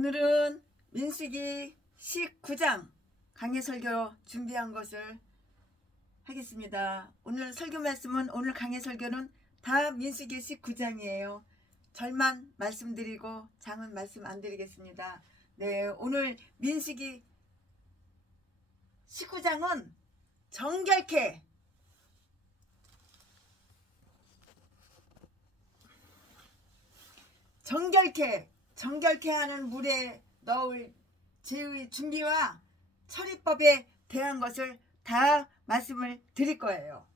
오늘은 민수기 19장 강해 설교 준비한 것을 하겠습니다. 오늘 설교 말씀은 오늘 강해 설교는 다 민수기 19장이에요. 절만 말씀드리고 장은 말씀 안 드리겠습니다. 네, 오늘 민수기 19장은 정결케 하는 물에 넣을 제의 준비와 처리법에 대한 것을 다 말씀을 드릴 거예요.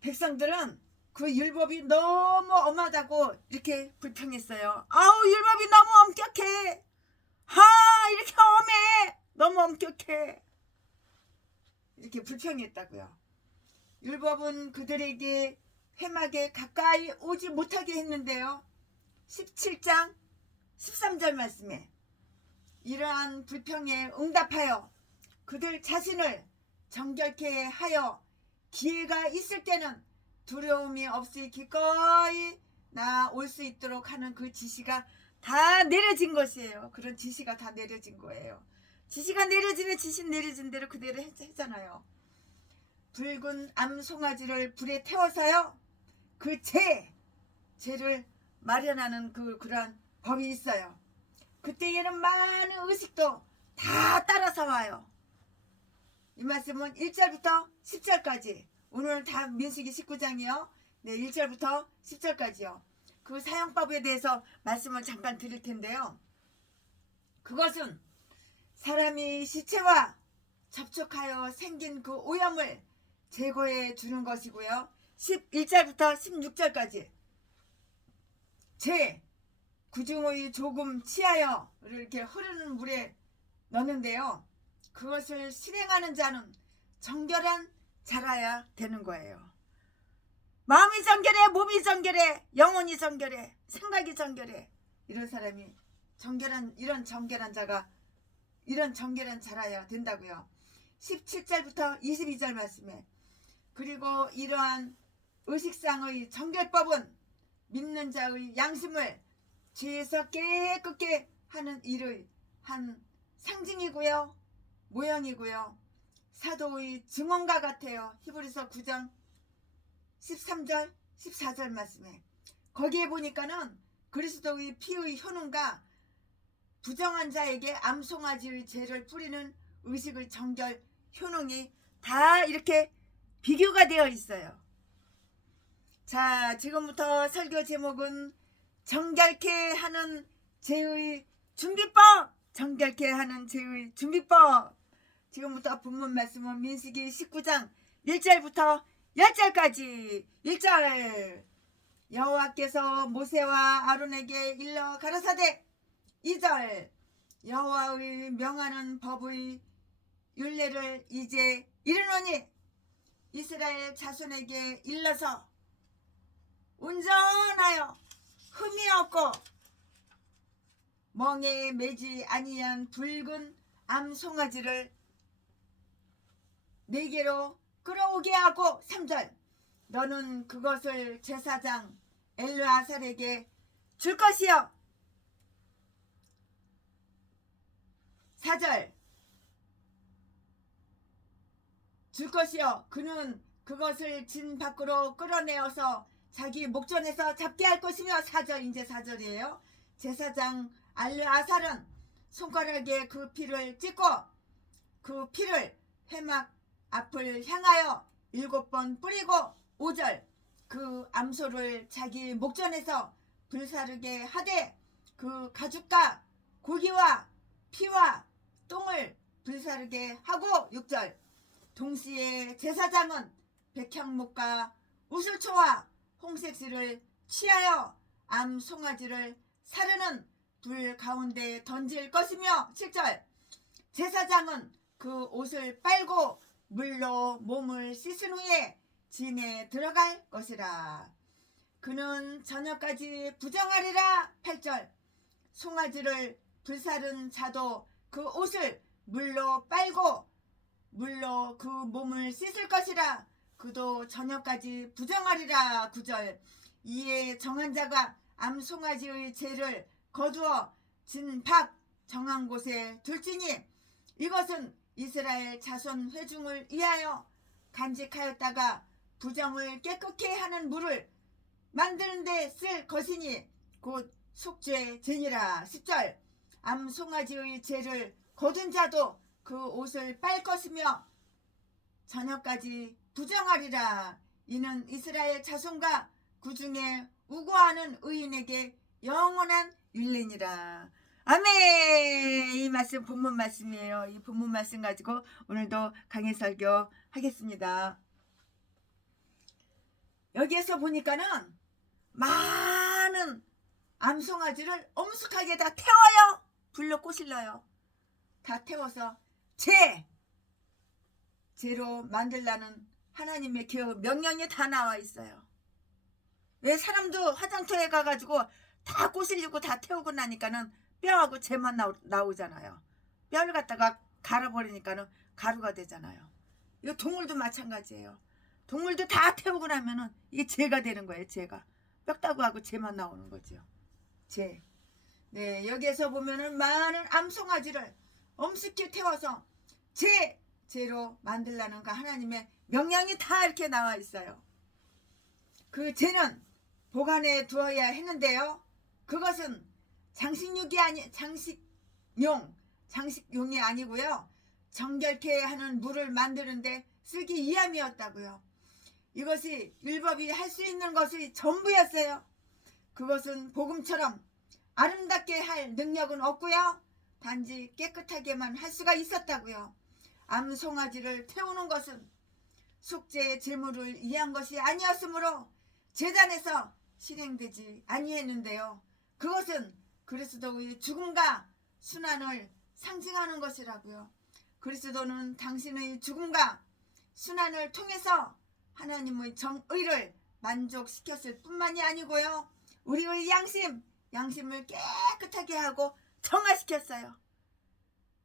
백성들은 그 율법이 너무 엄하다고 이렇게 불평했어요. 아우, 율법이 너무 엄격해. 이렇게 엄해. 너무 엄격해. 이렇게 불평했다고요. 율법은 그들에게 회막에 가까이 오지 못하게 했는데요. 17장 13절 말씀에 이러한 불평에 응답하여 그들 자신을 정결케 하여 기회가 있을 때는 두려움이 없이 기꺼이 나올 수 있도록 하는 그 지시가 다 내려진 것이에요. 그런 지시가 다 내려진 거예요. 지시가 내려지면 지시 내려진 대로 그대로 했잖아요. 붉은 암송아지를 불에 태워서요. 그 죄를 마련하는 그러한 법이 있어요. 그때에는 많은 의식도 다 따라서 와요. 이 말씀은 1절부터 10절까지 오늘 다 민수기 19장이요. 네, 1절부터 10절까지요. 그 사용법에 대해서 말씀을 잠깐 드릴 텐데요. 그것은 사람이 시체와 접촉하여 생긴 그 오염을 제거해 주는 것이고요. 11절부터 16절까지 구중의 조금 취하여 이렇게 흐르는 물에 넣는데요. 그것을 실행하는 자는 정결한 자라야 되는 거예요. 마음이 정결해, 몸이 정결해, 영혼이 정결해, 생각이 정결해. 이런 사람이 이런 정결한 자라야 된다고요. 17절부터 22절 말씀에 그리고 이러한 의식상의 정결법은 믿는 자의 양심을 죄에서 깨끗게 하는 일의 한 상징이고요. 모형이고요. 사도의 증언과 같아요. 히브리서 9장 13절 14절 말씀에 거기에 보니까는 그리스도의 피의 효능과 부정한 자에게 암송아지의 죄를 뿌리는 의식의 정결 효능이 다 이렇게 비교가 되어 있어요. 자, 지금부터 설교 제목은 정결케 하는 죄의 준비법. 지금부터 본문 말씀은 민수기 19장 1절부터 10절까지. 1절 여호와께서 모세와 아론에게 일러 가라사대. 2절 여호와의 명하는 법의 율례를 이제 이르노니 이스라엘 자손에게 일러서 온전하여 흠이 없고 멍에 매지 아니한 붉은 암송아지를 네개로 끌어오게 하고. 3절 너는 그것을 제사장 엘르아살에게 줄 것이요. 4절 줄 것이요. 그는 그것을 진 밖으로 끌어내어서 자기 목전에서 잡게 할 것이며. 4절 이제 4절이에요. 제사장 엘르아살은 손가락에 그 피를 찍고 그 피를 회막 앞을 향하여 7번 뿌리고. 5절 그 암소를 자기 목전에서 불사르게 하되 그 가죽과 고기와 피와 똥을 불사르게 하고. 6절 동시에 제사장은 백향목과 우슬초와 홍색실을 취하여 암송아지를 사르는 불 가운데 던질 것이며. 7절 제사장은 그 옷을 빨고 물로 몸을 씻은 후에 진에 들어갈 것이라. 그는 저녁까지 부정하리라. 8절 송아지를 불사른 자도 그 옷을 물로 빨고 물로 그 몸을 씻을 것이라. 그도 저녁까지 부정하리라. 9절 이에 정한 자가 암송아지의 죄를 거두어 진박 정한 곳에 둘지니 이것은 이스라엘 자손 회중을 위하여 간직하였다가 부정을 깨끗게 하는 물을 만드는 데 쓸 것이니 곧 속죄 제니라. 10절 암송아지의 죄를 거둔 자도 그 옷을 빨 것이며 저녁까지 부정하리라. 이는 이스라엘 자손과 그 중에 우고하는 의인에게 영원한 율례니라. 아멘. 이 말씀 본문 말씀이에요. 이 본문 말씀 가지고 오늘도 강해 설교 하겠습니다. 여기에서 보니까는 많은 암송아지를 엄숙하게 다 태워요. 불로 꼬실러요. 다 태워서 죄로 만들라는 하나님의 그 명령이 다 나와 있어요. 왜 사람도 화장터에 가가지고 다 꼬실리고 다 태우고 나니까는 뼈하고 재만 나오잖아요. 뼈를 갖다가 갈아버리니까는 가루가 되잖아요. 이거 동물도 마찬가지예요. 동물도 다 태우고 나면은 이게 죄가 되는 거예요. 죄가 뼈다구하고 재만 나오는 거죠. 죄. 네, 여기에서 보면은 많은 암송아지를 엄숙히 태워서 죄로 만들라는 그 하나님의 명령이 다 이렇게 나와 있어요. 그 죄는 보관해 두어야 했는데요. 그것은 장식용이 아니고요. 정결케 하는 물을 만드는데 쓰기 위함이었다고요. 이것이 율법이 할 수 있는 것이 전부였어요. 그것은 복음처럼 아름답게 할 능력은 없고요. 단지 깨끗하게만 할 수가 있었다고요. 암송아지를 태우는 것은 속죄의 제물을 위한 것이 아니었으므로 제단에서 실행되지 아니했는데요. 그것은 그리스도의 죽음과 순환을 상징하는 것이라고요. 그리스도는 당신의 죽음과 순환을 통해서 하나님의 정의를 만족시켰을 뿐만이 아니고요. 우리의 양심을 깨끗하게 하고 정화시켰어요.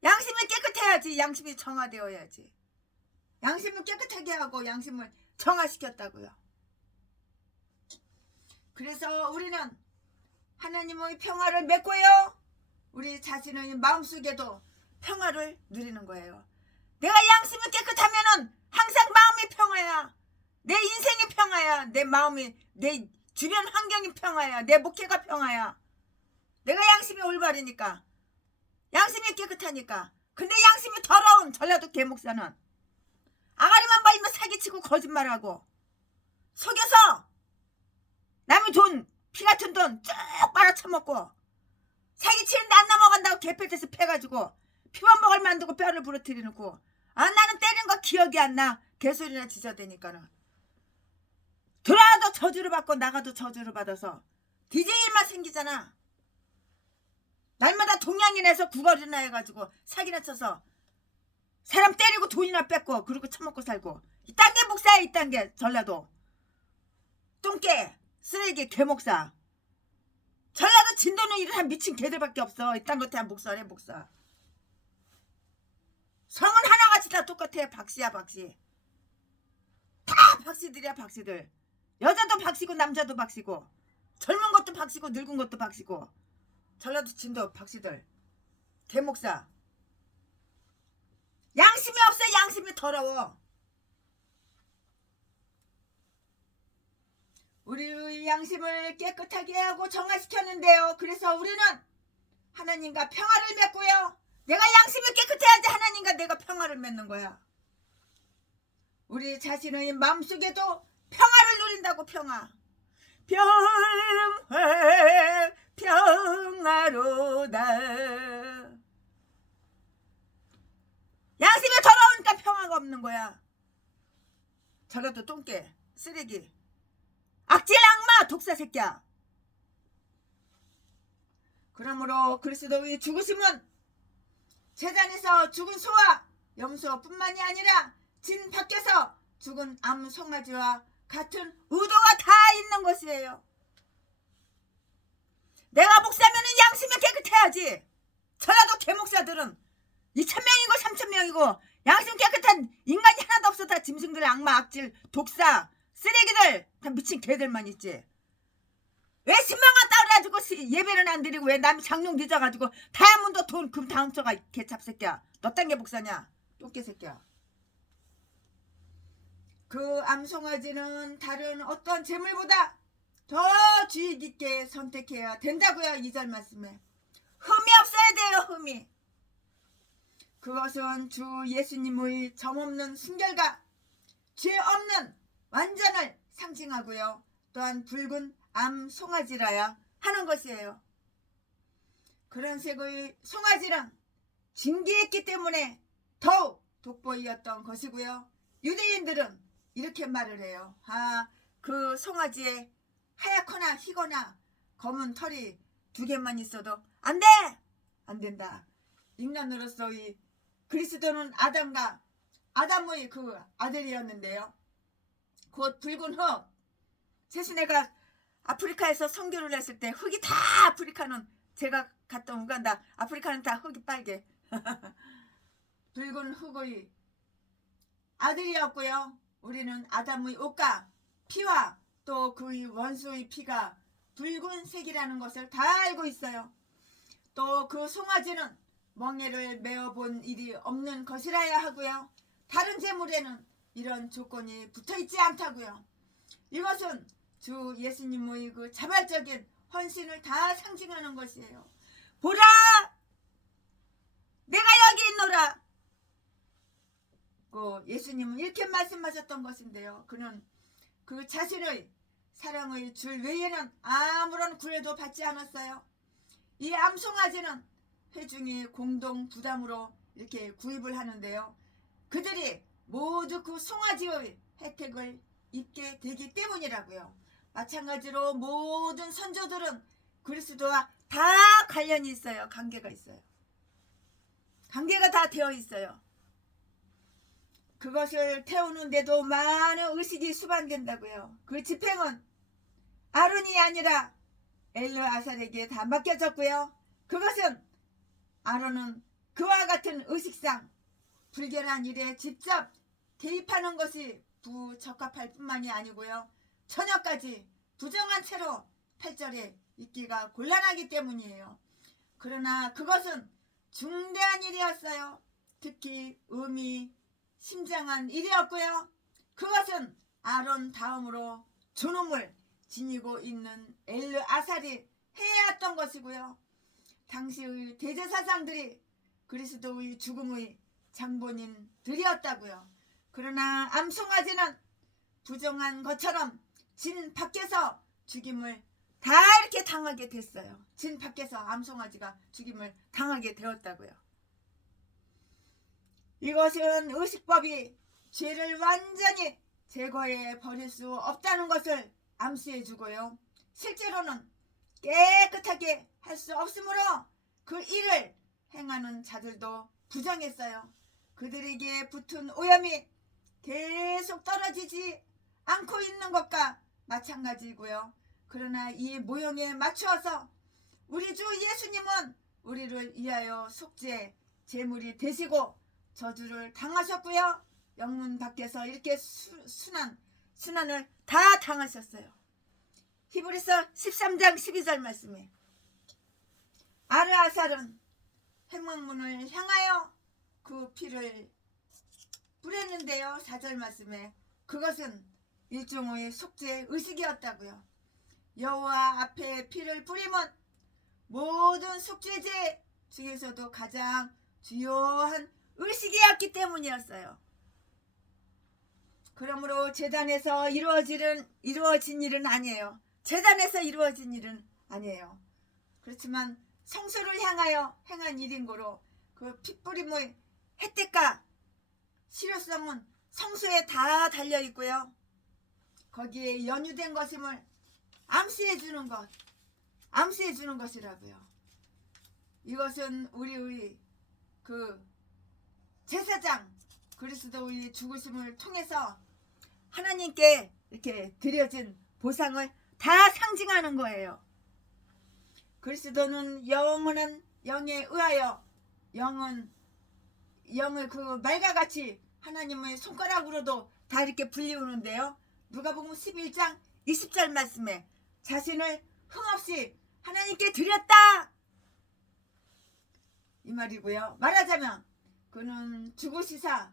양심이 깨끗해야지 양심이 정화되어야지. 양심을 깨끗하게 하고 양심을 정화시켰다고요. 그래서 우리는 하나님의 평화를 맺고요. 우리 자신의 마음속에도 평화를 누리는 거예요. 내가 양심이 깨끗하면은 항상 마음이 평화야. 내 인생이 평화야. 내 마음이, 내 주변 환경이 평화야. 내 목회가 평화야. 내가 양심이 올바르니까. 양심이 깨끗하니까. 근데 양심이 더러운 전라도 개목사는 아가리만 보이면 사기치고 거짓말하고 속여서 남의 돈, 피같은 돈 쭉 빨아쳐먹고 사기치는데 안 넘어간다고 개필듯이 패가지고 피범벅을 만들고 뼈를 부러뜨리놓고 나는 때린 거 기억이 안 나. 개소리나 지저대니까는 들어와도 저주를 받고 나가도 저주를 받아서 DJ일만 생기잖아. 날마다 동양인에서 구걸이나 해가지고 사기나 쳐서 사람 때리고 돈이나 뺏고 그러고 처먹고 살고 이딴 게 목사야. 이딴 게 전라도 똥개 쓰레기 개목사. 전라도 진도는 이런 미친 개들밖에 없어. 이딴 것 대한 목사래 목사. 성은 하나같이 다 똑같아. 박씨야 박씨. 다 박씨들이야 박씨들. 여자도 박씨고 남자도 박씨고 젊은 것도 박씨고 늙은 것도 박씨고 전라도 진도 박씨들. 개목사. 양심이 없어. 양심이 더러워. 우리의 양심을 깨끗하게 하고 정화시켰는데요. 그래서 우리는 하나님과 평화를 맺고요. 내가 양심이 깨끗해야지 하나님과 내가 평화를 맺는 거야. 우리 자신의 마음속에도 평화를 누린다고. 평화. 평화로다. 양심이 더러우니까 평화가 없는 거야. 저라도 똥개 쓰레기 악질 악마 독사 새끼야. 그러므로 그리스도의 죽으심은 제단에서 죽은 소와 염소뿐만이 아니라 진 밖에서 죽은 암송아지와 같은 의도가 다 있는 것이에요. 내가 목사면은 양심이 깨끗해야지. 저라도 개목사들은 2,000명이고 3,000명이고 양심 깨끗한 인간이 하나도 없어. 다 짐승들, 악마, 악질, 독사, 쓰레기들, 다 미친 개들만 있지. 왜 신방아 따라 늦어가지고 예배는 안 드리고 왜 남이 장롱 늦어가지고 다이아몬드 돈 금 다 훔쳐가 개찹새끼야. 너 딴 게 복사냐 똥개새끼야. 그 암송아지는 다른 어떤 재물보다 더 주의 깊게 선택해야 된다고요. 2절 말씀에 흠이 없어야 돼요. 흠이. 그것은 주 예수님의 점없는 순결과 죄 없는 완전을 상징하고요. 또한 붉은 암송아지라야 하는 것이에요. 그런 색의 송아지는 진귀했기 때문에 더욱 돋보이었던 것이고요. 유대인들은 이렇게 말을 해요. 그 송아지에 하얗거나 희거나 검은 털이 2개만 있어도 안 돼! 안 된다. 인간으로서의 그리스도는 아담의 그 아들이었는데요. 곧 붉은 흙. 최순애가 아프리카에서 선교를 했을 때 흙이 다 아프리카는 제가 갔다 온 우간다. 아프리카는 다 흙이 빨개. 붉은 흙의 아들이었고요. 우리는 아담의 옷과 피와 또 그의 원수의 피가 붉은색이라는 것을 다 알고 있어요. 또 그 송아지는 멍에를 메어본 일이 없는 것이라야 하고요. 다른 제물에는 이런 조건이 붙어있지 않다고요. 이것은 주 예수님의 그 자발적인 헌신을 다 상징하는 것이에요. 보라! 내가 여기 있노라! 예수님은 이렇게 말씀하셨던 것인데요. 그는 그 자신의 사랑의 줄 외에는 아무런 구애도 받지 않았어요. 이 암송아지는 회중이 공동 부담으로 이렇게 구입을 하는데요. 그들이 모두 그 송아지의 혜택을 입게 되기 때문이라고요. 마찬가지로 모든 선조들은 그리스도와 다 관련이 있어요. 관계가 있어요. 관계가 다 되어 있어요. 그것을 태우는데도 많은 의식이 수반된다고요. 그 집행은 아론이 아니라 엘르아살에게 다 맡겨졌고요. 그것은 아론은 그와 같은 의식상 불결한 일에 직접 개입하는 것이 부적합할 뿐만이 아니고요. 처녀까지 부정한 채로 8절에 있기가 곤란하기 때문이에요. 그러나 그것은 중대한 일이었어요. 특히 심장한 일이었고요. 그것은 아론 다음으로 존엄을 지니고 있는 엘르아살이 해야 했던 것이고요. 당시의 대제사장들이 그리스도의 죽음의 장본인들이었다고요. 그러나 암송아지는 부정한 것처럼 진 밖에서 죽임을 다 이렇게 당하게 됐어요. 진 밖에서 암송아지가 죽임을 당하게 되었다고요. 이것은 의식법이 죄를 완전히 제거해 버릴 수 없다는 것을 암시해 주고요. 실제로는 깨끗하게 할 수 없으므로 그 일을 행하는 자들도 부정했어요. 그들에게 붙은 오염이 계속 떨어지지 않고 있는 것과 마찬가지고요. 그러나 이 모형에 맞추어서 우리 주 예수님은 우리를 위하여 속죄 제물이 되시고 저주를 당하셨고요. 영문 밖에서 이렇게 순환을 다 당하셨어요. 히브리서 13장 12절 말씀에 아르아살은 회막문을 향하여 그 피를 뿌렸는데요. 4절 말씀에 그것은 일종의 속죄 의식이었다고요. 여호와 앞에 피를 뿌리면 모든 속죄제 중에서도 가장 주요한 의식이었기 때문이었어요. 그러므로 제단에서 이루어진 일은 아니에요. 제단에서 이루어진 일은 아니에요. 그렇지만 성소를 향하여 행한 일인 거로 그 핏뿌림의 혜택과 실효성은 성소에 다 달려 있고요. 거기에 연유된 것임을 암시해 주는 것이라고요. 이것은 우리의 그 제사장 그리스도의 죽으심을 통해서 하나님께 이렇게 드려진 보상을 다 상징하는 거예요. 그리스도는 영원한 영에 의하여 영을 그 말과 같이 하나님의 손가락으로도 다 이렇게 불리우는데요. 누가복음 11장 20절 말씀에 자신을 흠없이 하나님께 드렸다 이 말이고요. 말하자면 그는 죽으시사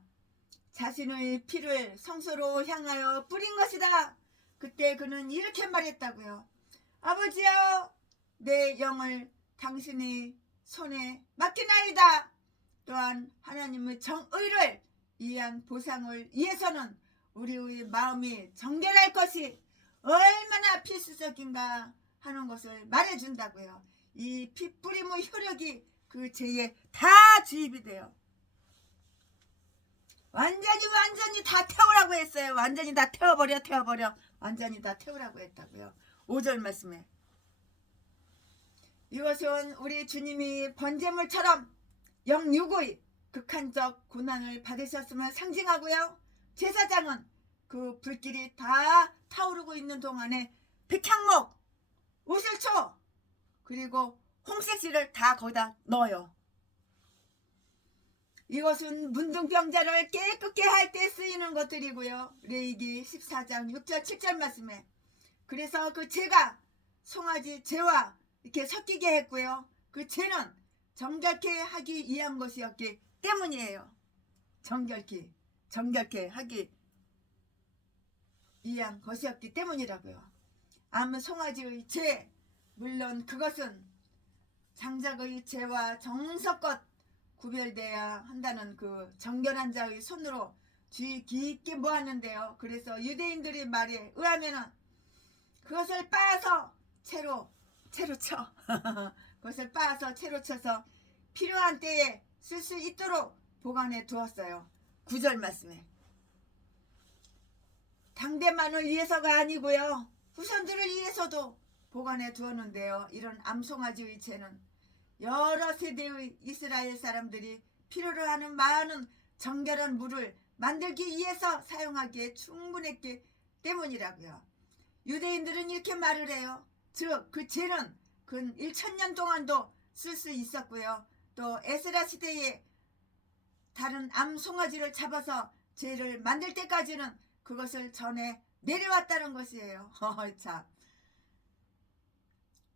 자신의 피를 성소로 향하여 뿌린 것이다. 그때 그는 이렇게 말했다고요. 아버지여, 내 영을 당신의 손에 맡기나이다. 또한 하나님의 정의를 위한 보상을 위해서는 우리의 마음이 정결할 것이 얼마나 필수적인가 하는 것을 말해준다고요. 이 피 뿌림의 효력이 그 죄에 다 주입이 돼요. 완전히 다 태우라고 했어요. 완전히 다 태워버려. 완전히 다 태우라고 했다고요. 5절 말씀에 이것은 우리 주님이 번제물처럼 영육의 극한적 고난을 받으셨음을 상징하고요. 제사장은 그 불길이 다 타오르고 있는 동안에 백향목, 우슬초 그리고 홍색실을 다 거기다 넣어요. 이것은 문둥병자를 깨끗게 할 때 쓰이는 것들이고요. 레위기 14장 6절 7절 말씀에 그래서 그 죄가 송아지 죄와 이렇게 섞이게 했고요. 그 죄는 정결케 하기 위한 것이었기 때문이에요. 정결케 하기 위한 것이었기 때문이라고요. 암 송아지의 죄, 물론 그것은 장작의 죄와 정성껏 구별돼야 한다는 그 정결한 자의 손으로 주의 깊게 모았는데요. 그래서 유대인들의 말에 의하면은 그것을 빻아서 채로 쳐 그것을 빻아서 채로 쳐서 필요한 때에 쓸 수 있도록 보관해 두었어요. 9절 말씀에 당대만을 위해서가 아니고요. 후손들을 위해서도 보관해 두었는데요. 이런 암송아지의 채는 여러 세대의 이스라엘 사람들이 필요로 하는 많은 정결한 물을 만들기 위해서 사용하기에 충분했기 때문이라고요. 유대인들은 이렇게 말을 해요. 즉 그 죄는 근 1000년 동안도 쓸 수 있었고요. 또 에스라 시대에 다른 암송아지를 잡아서 죄를 만들 때까지는 그것을 전해 내려왔다는 것이에요. 참.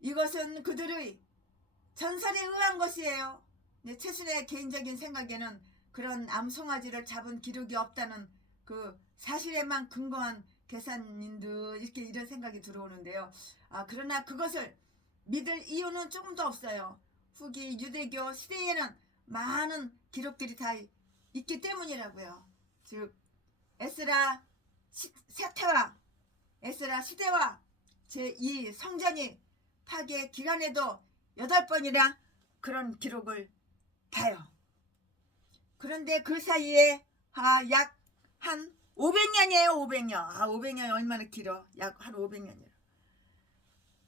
이것은 그들의 전설에 의한 것이에요. 최순의 개인적인 생각에는 그런 암송아지를 잡은 기록이 없다는 그 사실에만 근거한 계산인 듯 이렇게 이런 생각이 들어오는데요. 그러나 그것을 믿을 이유는 조금도 없어요. 후기 유대교 시대에는 많은 기록들이 다 있기 때문이라고요. 즉 에스라 세태와 에스라 시대와 제2 성전이 파괴 기간에도 8번이나 그런 기록을 봐요. 그런데 그 사이에 약 한 500년이에요. 500년. 500년이 얼마나 길어. 약 한 500년이에요.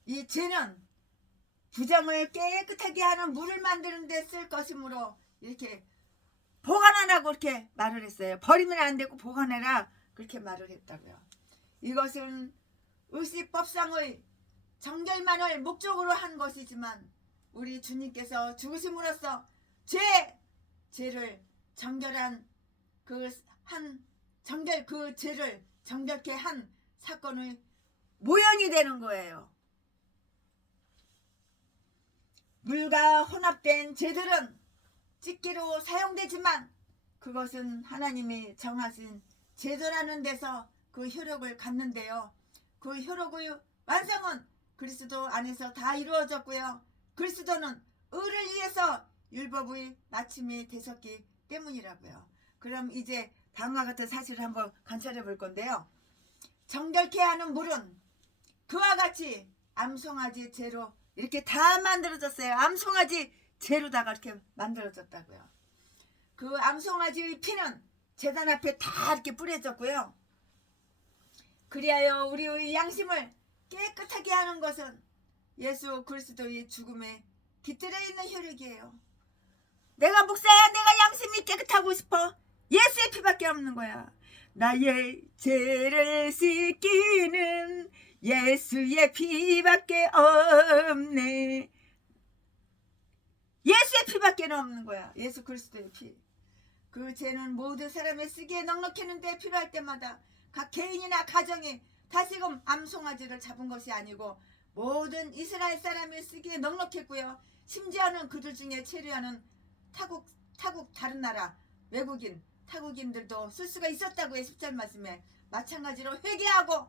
이 죄는 부정을 깨끗하게 하는 물을 만드는 데 쓸 것이므로 이렇게 보관하라고 이렇게 말을 했어요. 버리면 안 되고 보관해라 그렇게 말을 했다고요. 이것은 의식법상의 정결만을 목적으로 한 것이지만 우리 주님께서 죽으심으로써 죄를 정결한 그 죄를 정결케 한 사건의 모형이 되는 거예요. 물과 혼합된 죄들은 찢기로 사용되지만 그것은 하나님이 정하신 제도라는 데서 그 효력을 갖는데요. 그 효력의 완성은 그리스도 안에서 다 이루어졌고요. 그리스도는 의를 위해서 율법의 마침이 되셨기 때문이라고요. 그럼 이제 다음과 같은 사실을 한번 관찰해 볼 건데요. 정결케 하는 물은 그와 같이 암송아지 재로 이렇게 다 만들어졌어요. 암송아지 재로다가 이렇게 만들어졌다고요. 그 암송아지의 피는 제단 앞에 다 이렇게 뿌려졌고요. 그리하여 우리의 양심을 깨끗하게 하는 것은 예수 그리스도의 죽음에 깃들어 있는 효력이에요. 내가 목사야, 내가 양심이 깨끗하고 싶어. 예수의 피밖에 없는 거야. 나의 죄를 씻기는 예수의 피밖에 없네. 예수의 피밖에 없는 거야. 예수 그리스도의 피. 그 죄는 모든 사람의 쓰기에 넉넉했는데 필요할 때마다 각 개인이나 가정이 다시금 암송아지를 잡은 것이 아니고 모든 이스라엘 사람이 쓰기에 넉넉했고요. 심지어는 그들 중에 체류하는 타국 다른 나라 외국인 타국인들도 쓸 수가 있었다고요. 10절 말씀에 마찬가지로 회개하고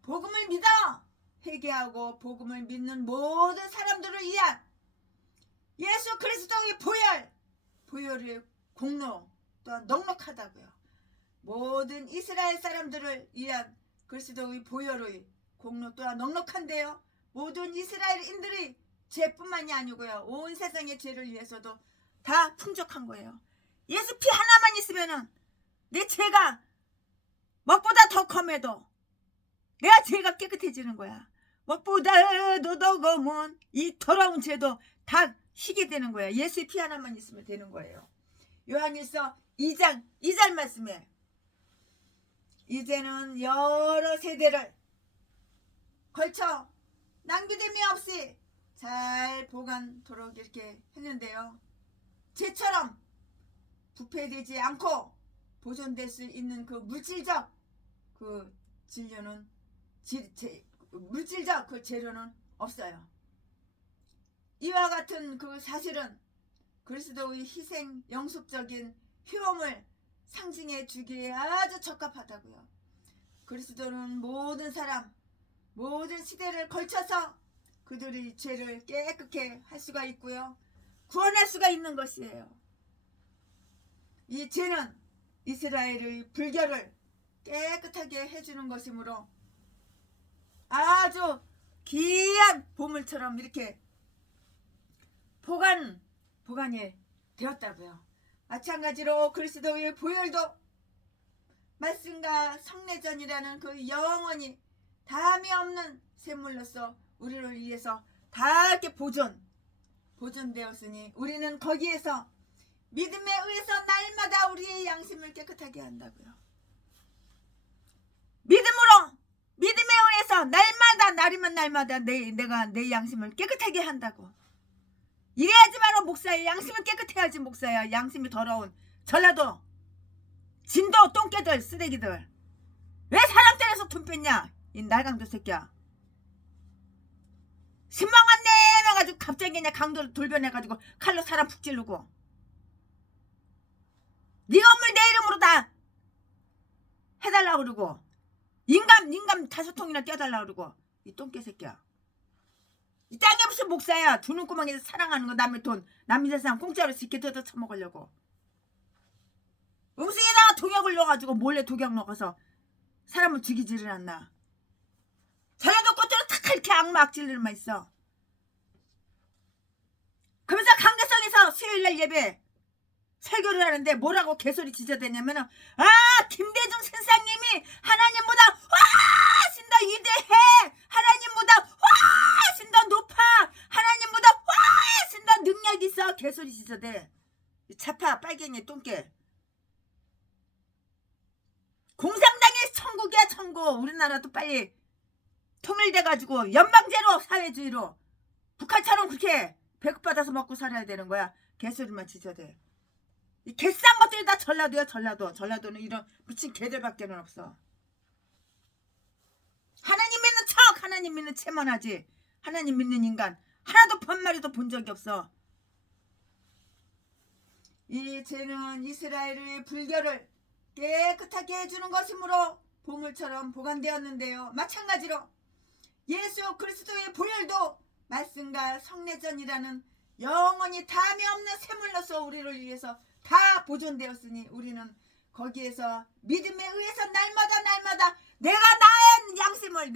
복음을 믿어 회개하고 복음을 믿는 모든 사람들을 위한 예수 그리스도의 보혈의 공로 또한 넉넉하다고요. 모든 이스라엘 사람들을 위한 그리스도의 보혈의 공로 또한 넉넉한데요. 모든 이스라엘인들의 죄뿐만이 아니고요. 온 세상의 죄를 위해서도 다 풍족한 거예요. 예수 피 하나만 있으면은 내 죄가 먹보다 더 검해도 내가 죄가 깨끗해지는 거야. 먹보다도 더 검은 이 더러운 죄도 다 희게 되는 거야. 예수의 피 하나만 있으면 되는 거예요. 요한일서 2장 2절 말씀에 이제는 여러 세대를 걸쳐 낭비됨이 없이 잘 보관토록 이렇게 했는데요. 죄처럼 부패되지 않고 보존될 수 있는 그 물질적 그 진료는 물질적 그 재료는 없어요. 이와 같은 그 사실은 그리스도의 희생 영속적인 효험을 상징해 주기에 아주 적합하다고요. 그리스도는 모든 사람 모든 시대를 걸쳐서 그들의 죄를 깨끗게 할 수가 있고요. 구원할 수가 있는 것이에요. 이 죄는 이스라엘의 불결을 깨끗하게 해주는 것이므로 아주 귀한 보물처럼 이렇게 보관이 되었다고요. 마찬가지로 그리스도의 보혈도 말씀과 성례전이라는 그 영원히 담이 없는 샘물로서 우리를 위해서 다 이렇게 보존되었으니 우리는 거기에서 믿음에 의해서 날마다 우리의 양심을 깨끗하게 한다고요. 믿음에 의해서 날마다 내가 내 양심을 깨끗하게 한다고. 이래야지 바로 목사의 양심은 깨끗해야지. 목사야 양심이 더러운 전라도 진도 똥개들 쓰레기들 왜 사람 때려서 돈 뺐냐 이 날강도 새끼야. 신망한 내면가지고 갑자기 그냥 강도로 돌변해가지고 칼로 사람 푹 찌르고 네 건물 내 이름으로 다 해달라고 그러고 인감 5통이나 떼어달라고 그러고 이 똥개 새끼야. 이 땅에 무슨 목사야. 두 눈구멍에서 사랑하는 거 남의 돈 남의 세상 공짜로 쉽게 뜯어 처먹으려고 음식에다가 독약을 넣어가지고 몰래 독약 넣어서 사람을 죽이지를 않나. 전라도 꽃들은 다 이렇게 악마 악질들만 있어. 그러면서 강대성에서 수요일날 예배 설교를 하는데 뭐라고 개소리 지저대냐면은 김대중 선생님이 하나님보다 훨씬 더 위대해. 하나님보다 훨씬 더 높아. 하나님보다 훨씬 더 능력 있어. 개소리 지저대. 차파 빨갱이 똥개. 공산당의 천국이야 천국. 우리나라도 빨리 통일돼가지고 연방제로 사회주의로 북한처럼 그렇게 배급받아서 먹고 살아야 되는 거야. 개소리만 지저대. 이 개싼 것들이 다 전라도야 전라도. 전라도는 이런 미친 개들밖에는 없어. 하나님 믿는 척 하나님 믿는 채만 하지. 하나님 믿는 인간 하나도 반마리도 본 적이 없어. 이 죄는 이스라엘의 불결을 깨끗하게 해주는 것이므로 보물처럼 보관되었는데요. 마찬가지로 예수 그리스도의 보혈도 말씀과 성례전이라는 영원히 담이 없는 샘물로서 우리를 위해서 다 보존되었으니 우리는 거기에서 믿음에 의해서 날마다 내가 나의 양심을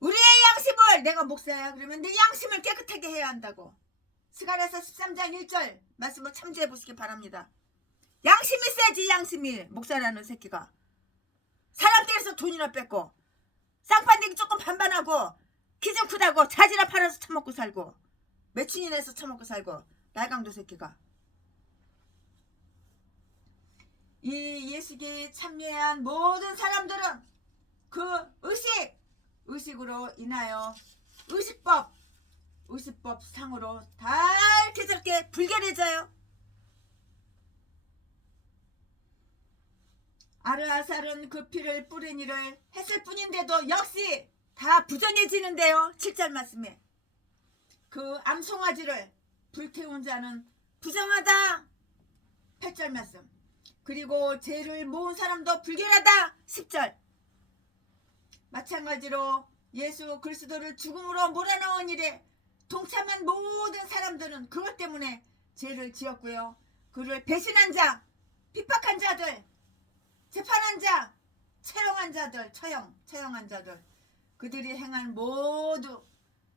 우리의 양심을 내가 목사야 그러면 내 양심을 깨끗하게 해야 한다고. 스가랴서 13장 1절 말씀을 참조해 보시기 바랍니다. 양심이 있어야지. 양심이 목사라는 새끼가 사람 때려서 돈이나 뺏고 쌍판대기 조금 반반하고 키 좀 크다고 자지라 팔아서 처먹고 살고 매춘이나 해서 처먹고 살고 날강도 새끼가. 이 예식에 참여한 모든 사람들은 그 의식으로 인하여 의식법 상으로 다 이렇게 저렇게 불결해져요. 아르아살은 그 피를 뿌린 일을 했을 뿐인데도 역시 다 부정해지는데요. 7절 말씀에 그 암송아지를 불태운 자는 부정하다. 8절 말씀 그리고 죄를 모은 사람도 불결하다. 10절 마찬가지로 예수 그리스도를 죽음으로 몰아넣은 일에 동참한 모든 사람들은 그것 때문에 죄를 지었고요. 그를 배신한 자, 핍박한 자들, 재판한 자, 처형한 자들, 처형한 자들 그들이 행한 모두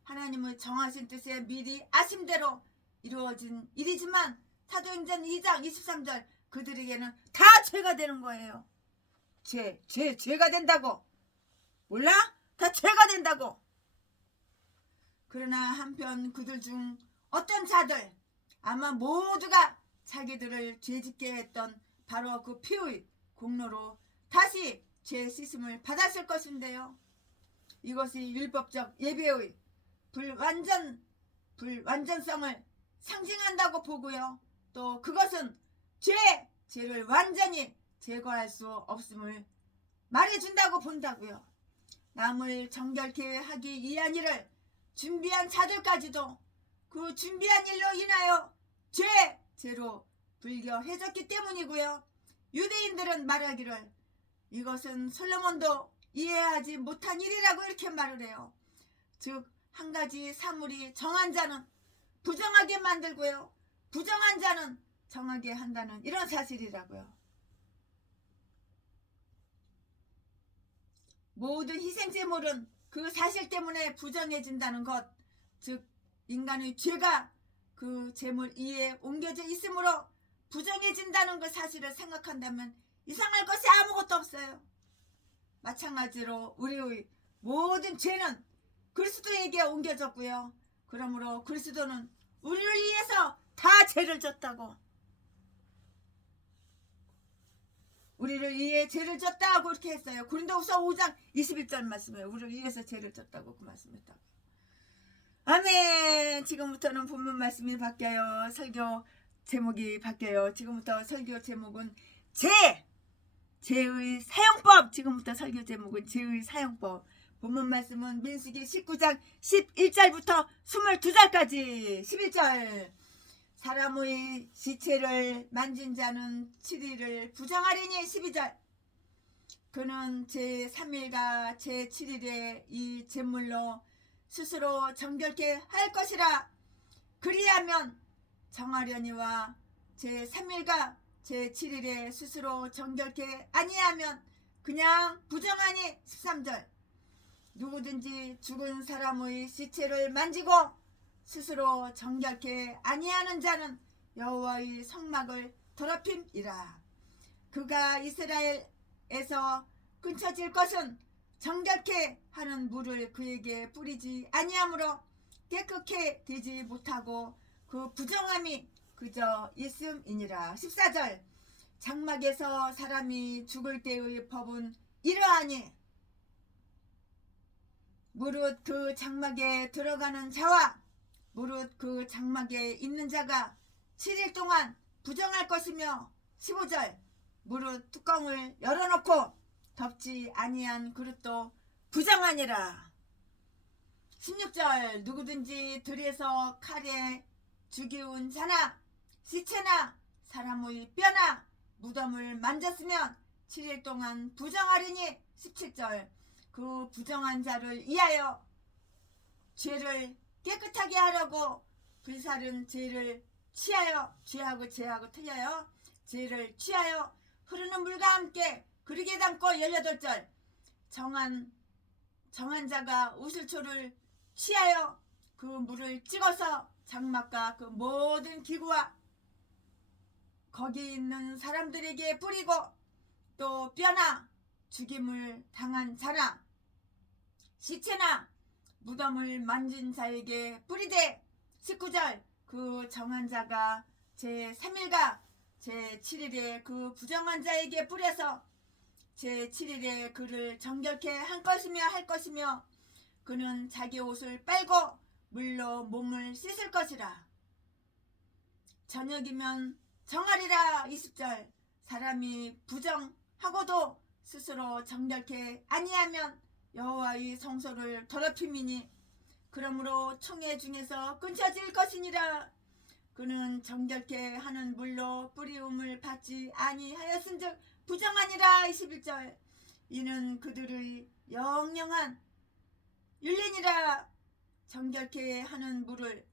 하나님의 정하신 뜻에 미리 아심대로 이루어진 일이지만 사도행전 2장 23절 그들에게는 다 죄가 되는 거예요. 죄가 된다고. 몰라? 다 죄가 된다고. 그러나 한편 그들 중 어떤 자들 아마 모두가 자기들을 죄짓게 했던 바로 그 피의 공로로 다시 죄 씻음을 받았을 것인데요. 이것이 율법적 예배의 불완전성을 상징한다고 보고요. 또 그것은 죄를 완전히 제거할 수 없음을 말해준다고 본다고요. 남을 정결케 하기 위한 일을 준비한 자들까지도 그 준비한 일로 인하여 죄로 불결해졌기 때문이고요. 유대인들은 말하기를 이것은 솔로몬도 이해하지 못한 일이라고 이렇게 말을 해요. 즉 한 가지 사물이 정한 자는 부정하게 만들고요. 부정한 자는 정하게 한다는 이런 사실이라고요. 모든 희생제물은 그 사실 때문에 부정해진다는 것, 즉 인간의 죄가 그 제물 위에 옮겨져 있으므로 부정해진다는 그 사실을 생각한다면 이상할 것이 아무것도 없어요. 마찬가지로 우리의 모든 죄는 그리스도에게 옮겨졌고요. 그러므로 그리스도는 우리를 위해서 다 죄를 졌다고. 우리를 위해 죄를 졌다고 그렇게 했어요. 고린도후서 5장 21절 말씀에 우리를 위해서 죄를 졌다고 그 말씀했다고. 아멘. 지금부터는 본문 말씀이 바뀌어요. 설교 제목이 바뀌어요. 지금부터 설교 제목은 죄의 사용법. 지금부터 설교 제목은 죄의 사용법. 본문 말씀은 민수기 19장 11절부터 22절까지. 11절 사람의 시체를 만진 자는 7일을 부정하리니. 12절 그는 제3일과 제7일에 이 제물로 스스로 정결케 할 것이라. 그리하면 정하려니와 제3일과 제7일에 스스로 정결케 아니하면 그냥 부정하니. 13절 누구든지 죽은 사람의 시체를 만지고 스스로 정결케 아니하는 자는 여호와의 성막을 더럽힘이라. 그가 이스라엘에서 끊쳐질 것은 정결케 하는 물을 그에게 뿌리지 아니하므로 깨끗게 되지 못하고 그 부정함이 그저 있음이니라. 14절 장막에서 사람이 죽을 때의 법은 이러하니 무릇 그 장막에 들어가는 자와 무릇 그 장막에 있는 자가 7일 동안 부정할 것이며. 15절 무릇 뚜껑을 열어놓고 덮지 아니한 그릇도 부정하니라. 16절 누구든지 들에서 칼에 죽이운 자나 시체나 사람의 뼈나 무덤을 만졌으면 7일 동안 부정하리니. 17절 그 부정한 자를 위하여 죄를 깨끗하게 하려고 불살은 죄를 취하여 죄하고 틀려요. 죄를 취하여 흐르는 물과 함께 그릇에 담고. 18절 정한 자가 우슬초를 취하여 그 물을 찍어서 장막과 그 모든 기구와 거기 있는 사람들에게 뿌리고 또 뼈나 죽임을 당한 자나 시체나 무덤을 만진 자에게 뿌리되. 19절 그 정한 자가 제3일과 제7일에 그 부정한 자에게 뿌려서 제7일에 그를 정결케 할 것이며 그는 자기 옷을 빨고 물로 몸을 씻을 것이라. 저녁이면 정하리라. 20절 사람이 하고도 스스로 정결케 아니하면 여호와의 성소를 더럽힘이니 그러므로 총회 중에서 끊쳐질 것이니라. 그는 정결케 하는 물로 뿌리움을 받지 아니하였은즉 부정하니라. 21절. 이는 그들의 영영한 율례니라. 정결케 하는 물을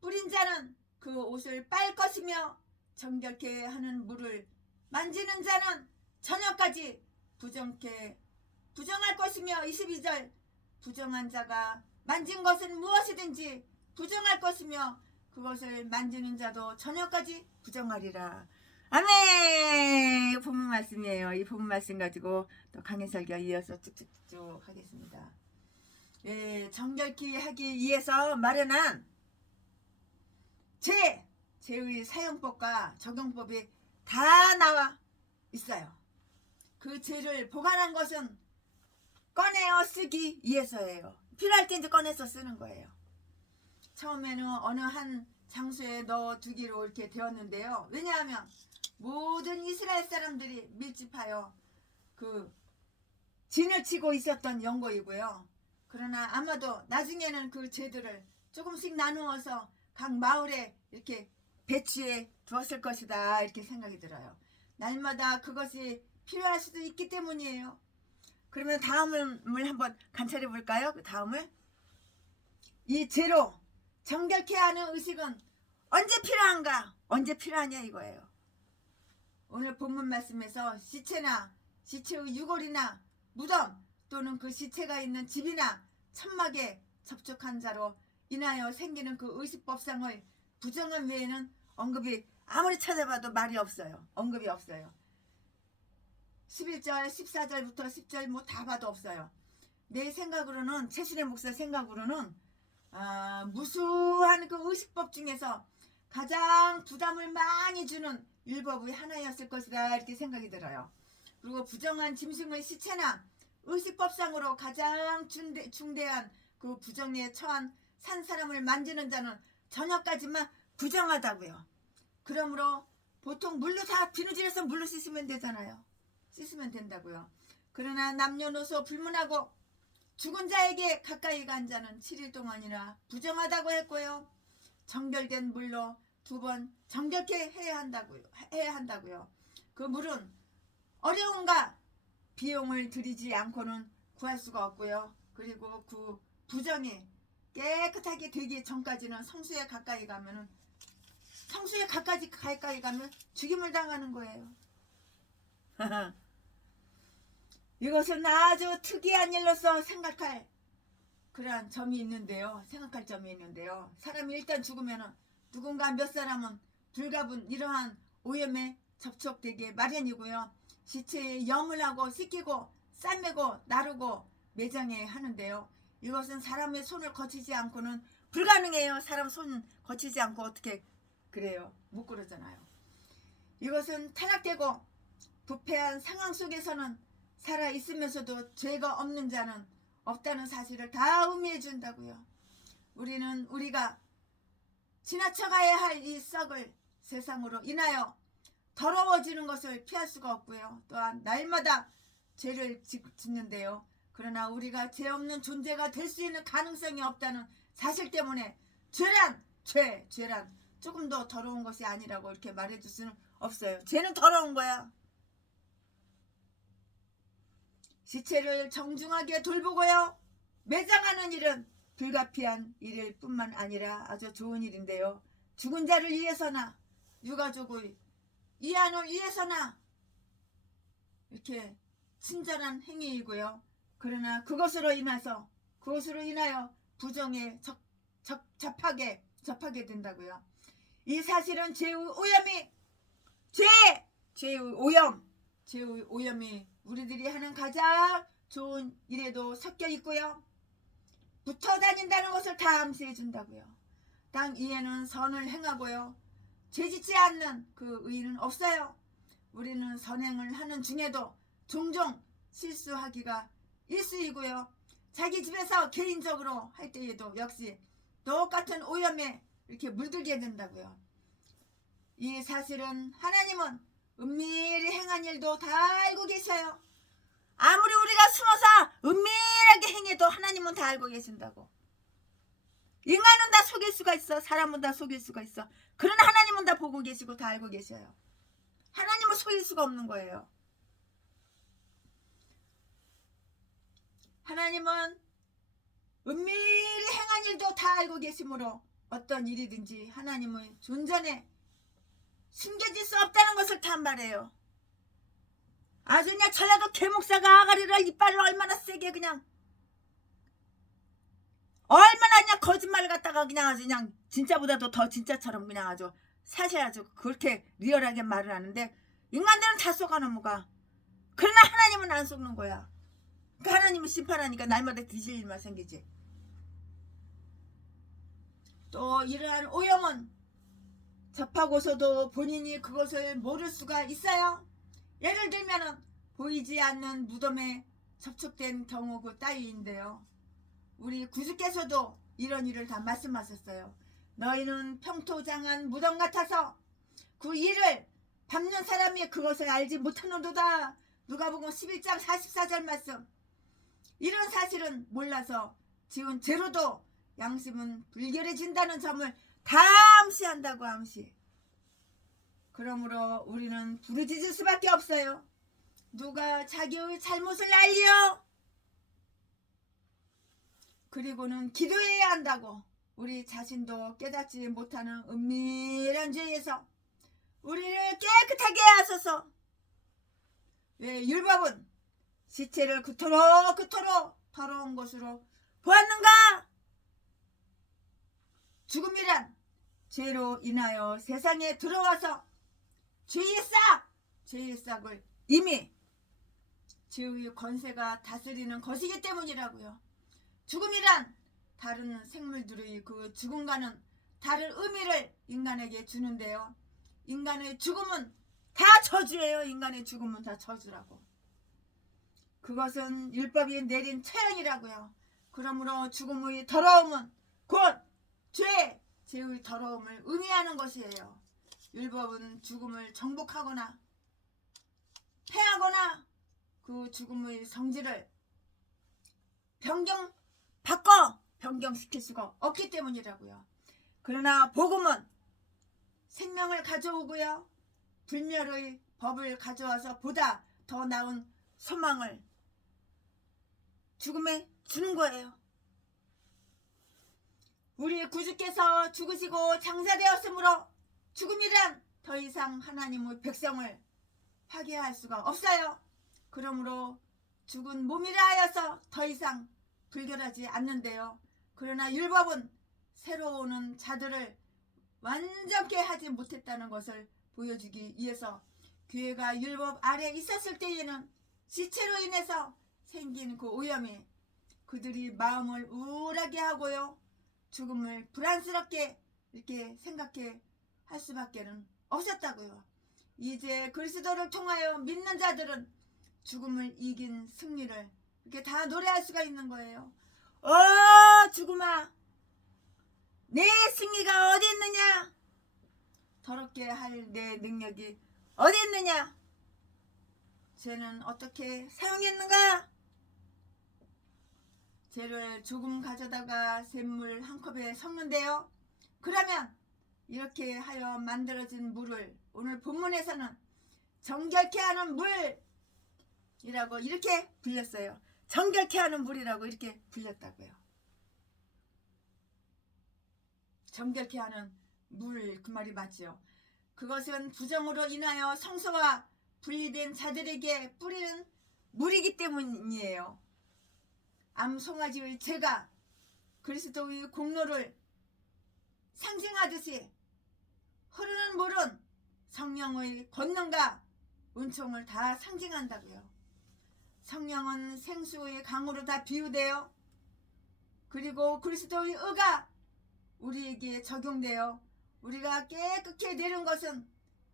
뿌린 자는 그 옷을 빨 것이며 정결케 하는 물을 만지는 자는 저녁까지 부정할 것이며 22절. 부정한 자가 만진 것은 무엇이든지 부정할 것이며 그것을 만지는 자도 저녁까지 부정하리라. 아멘. 본문 말씀이에요. 이 본문 말씀 가지고 또 강해설교 이어서 쭉쭉쭉 하겠습니다. 예, 정결케 하기 위해서 마련한 죄의 사용법과 적용법이 다 나와 있어요. 그 죄를 보관한 것은 꺼내어 쓰기 위해서예요. 필요할 때 이제 꺼내서 쓰는 거예요. 처음에는 어느 한 장소에 넣어두기로 이렇게 되었는데요. 왜냐하면 모든 이스라엘 사람들이 밀집하여 그 진을 치고 있었던 연고이고요. 그러나 아마도 나중에는 그 죄들을 조금씩 나누어서 각 마을에 이렇게 배치해 두었을 것이다, 이렇게 생각이 들어요. 날마다 그것이 필요할 수도 있기 때문이에요. 그러면 다음을 한번 관찰해 볼까요? 그 다음을. 이 죄로 정결케 하는 의식은 언제 필요한가? 언제 필요하냐 이거예요. 오늘 본문 말씀에서 시체나 시체의 유골이나 무덤 또는 그 시체가 있는 집이나 천막에 접촉한 자로 인하여 생기는 그 의식법상의 부정함 외에는 언급이 아무리 찾아봐도 말이 없어요. 언급이 없어요. 11절 14절부터 10절 뭐 다 봐도 없어요. 내 생각으로는, 최신의 목사 생각으로는 무수한 그 의식법 중에서 가장 부담을 많이 주는 율법의 하나였을 것이다, 이렇게 생각이 들어요. 그리고 부정한 짐승의 시체나 의식법상으로 가장 중대한 그 부정에 처한 산 사람을 만지는 자는 저녁까지만 부정하다고요. 그러므로 보통 물로 다 비누질해서 물로 씻으면 되잖아요. 씻으면 된다고요. 그러나 남녀노소 불문하고 죽은 자에게 가까이 간 자는 7일 동안이나 부정하다고 했고요. 정결된 물로 2번 정결케 해야 한다고요. 그 물은 어려움과 비용을 들이지 않고는 구할 수가 없고요. 그리고 그 부정이 깨끗하게 되기 전까지는 성수에 가까이 가면 죽임을 당하는 거예요. 이것은 아주 특이한 일로서 생각할 점이 있는데요. 사람이 일단 죽으면 누군가 몇 사람은 불가분 이러한 오염에 접촉되게 마련이고요. 시체에 염을 하고 씻기고 싸매고 나르고 매장해 하는데요. 이것은 사람의 손을 거치지 않고는 불가능해요. 사람 손 거치지 않고 어떻게 그래요? 못 그러잖아요. 이것은 타락되고 부패한 상황 속에서는 살아있으면서도 죄가 없는 자는 없다는 사실을 다 의미해 준다고요. 우리는 우리가 지나쳐가야 할 이 썩을 세상으로 인하여 더러워지는 것을 피할 수가 없고요. 또한 날마다 죄를 짓는데요. 그러나 우리가 죄 없는 존재가 될 수 있는 가능성이 없다는 사실 때문에 죄란 조금 더 더러운 것이 아니라고 이렇게 말해줄 수는 없어요. 죄는 더러운 거야. 시체를 정중하게 돌보고요. 매장하는 일은 불가피한 일일 뿐만 아니라 아주 좋은 일인데요. 죽은 자를 위해서나 유가족의 위안을 위해서나 이렇게 친절한 행위이고요. 그러나 그것으로 인하여 부정에 접하게 된다고요. 이 사실은 죄의 오염이 우리들이 하는 가장 좋은 일에도 섞여 있고요. 붙어 다닌다는 것을 다 암시해 준다고요. 땅 위에는 선을 행하고요. 죄짓지 않는 그 의인은 없어요. 우리는 선행을 하는 중에도 종종 실수하기가 일수이고요. 자기 집에서 개인적으로 할 때에도 역시 똑같은 오염에 이렇게 물들게 된다고요. 이 사실은 하나님은 은밀히 행한 일도 다 알고 계셔요. 아무리 우리가 숨어서 은밀하게 행해도 하나님은 다 알고 계신다고. 인간은 다 속일 수가 있어. 사람은 다 속일 수가 있어. 그러나 하나님은 다 보고 계시고 다 알고 계셔요. 하나님은 속일 수가 없는 거예요. 하나님은 은밀히 행한 일도 다 알고 계시므로 어떤 일이든지 하나님의 존전에 숨겨질 수 없다는 것을 다 말해요. 아주 그냥 전라도 개목사가 아가리를 이빨을 얼마나 세게 그냥 얼마나 그냥 거짓말을 갖다가 그냥 아주 그냥 진짜보다도 더 진짜처럼 그냥 아주 사실 아주 그렇게 리얼하게 말을 하는데 인간들은 다 속아 넘어가. 그러나 하나님은 안 속는 거야. 그러니까 하나님은 심판하니까 날마다 뒤질 일만 생기지. 또 이러한 오염은 접하고서도 본인이 그것을 모를 수가 있어요. 예를 들면은 보이지 않는 무덤에 접촉된 경우 그 따위인데요. 우리 구주께서도 이런 일을 다 말씀하셨어요. 너희는 평토장한 무덤 같아서 그 일을 밟는 사람이 그것을 알지 못하는도다. 누가복음 11장 44절 말씀. 이런 사실은 몰라서 지은 죄로도 양심은 불결해진다는 점을 다 암시한다고 암시. 그러므로 우리는 부르짖을 수밖에 없어요. 누가 자기의 잘못을 알려? 그리고는 기도해야 한다고. 우리 자신도 깨닫지 못하는 은밀한 죄에서 우리를 깨끗하게 하소서. 왜 율법은 시체를 그토록 더러운 것으로 보았는가? 죽음이란 죄로 인하여 세상에 들어와서 죄의 싹을 이미 죄의 권세가 다스리는 것이기 때문이라고요. 죽음이란 다른 생물들의 그 죽음과는 다른 의미를 인간에게 주는데요. 인간의 죽음은 다 저주예요. 인간의 죽음은 다 저주라고. 그것은 율법이 내린 처형이라고요. 그러므로 죽음의 더러움은 곧 죄의 더러움을 의미하는 것이에요. 율법은 죽음을 정복하거나 패하거나 그 죽음의 성질을 변경시킬 수가 없기 때문이라고요. 그러나 복음은 생명을 가져오고요. 불멸의 법을 가져와서 보다 더 나은 소망을 죽음에 주는 거예요. 우리 구주께서 죽으시고 장사되었으므로 죽음이란 더 이상 하나님의 백성을 파괴할 수가 없어요. 그러므로 죽은 몸이라 하여서 더 이상 불결하지 않는데요. 그러나 율법은 새로 오는 자들을 완전케 하지 못했다는 것을 보여주기 위해서 교회가 율법 아래 있었을 때에는 지체로 인해서 생긴 그 오염이 그들이 마음을 우울하게 하고요. 죽음을 불안스럽게 이렇게 생각해 할 수밖에는 없었다고요. 이제 그리스도를 통하여 믿는 자들은 죽음을 이긴 승리를 이렇게 다 노래할 수가 있는 거예요. 죽음아, 내 승리가 어디 있느냐? 더럽게 할 내 능력이 어디 있느냐? 죄는 어떻게 사용했는가? 죄를 조금 가져다가 샘물 한 컵에 섞는데요. 그러면 이렇게 하여 만들어진 물을 오늘 본문에서는 정결케 하는 물이라고 이렇게 불렸어요. 정결케 하는 물이라고 이렇게 불렸다고요. 정결케 하는 물, 그 말이 맞죠. 그것은 부정으로 인하여 성소와 분리된 자들에게 뿌리는 물이기 때문이에요. 암송아지의 죄가 그리스도의 공로를 상징하듯이 흐르는 물은 성령의 권능과 은총을 다 상징한다고요. 성령은 생수의 강으로 다 비유돼요. 그리고 그리스도의 의가 우리에게 적용되어 우리가 깨끗게 되는 것은